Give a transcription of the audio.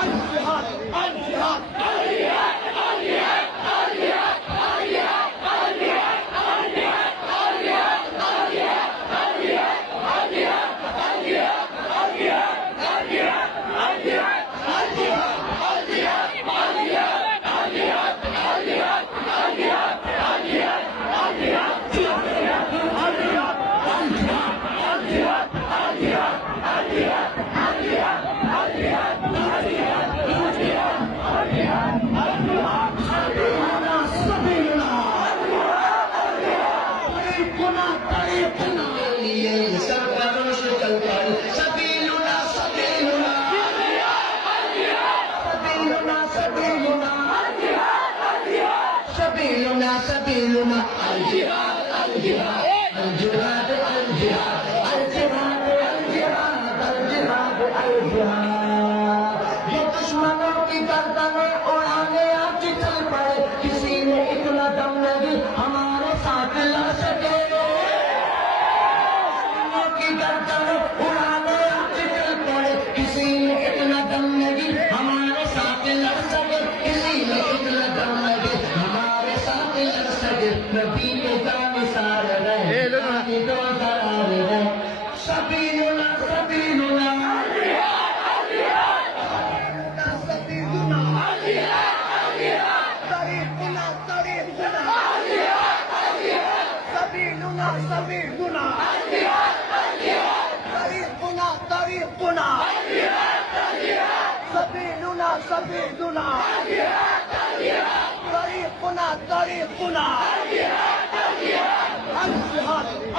Anti-Jihad! Anti-Jihad! Yeah. मिला सके की गर्दन पड़े किसी में इतना दम नहीं हमारे साथ लड़ सके किसी में इतना दम नहीं हमारे साथ लड़ सके नबी के का निसार रहे Tariq Puna, Tariq Puna, Al-Jihad, Al-Jihad, Al-Jihad, Al-Jihad, Al-Jihad.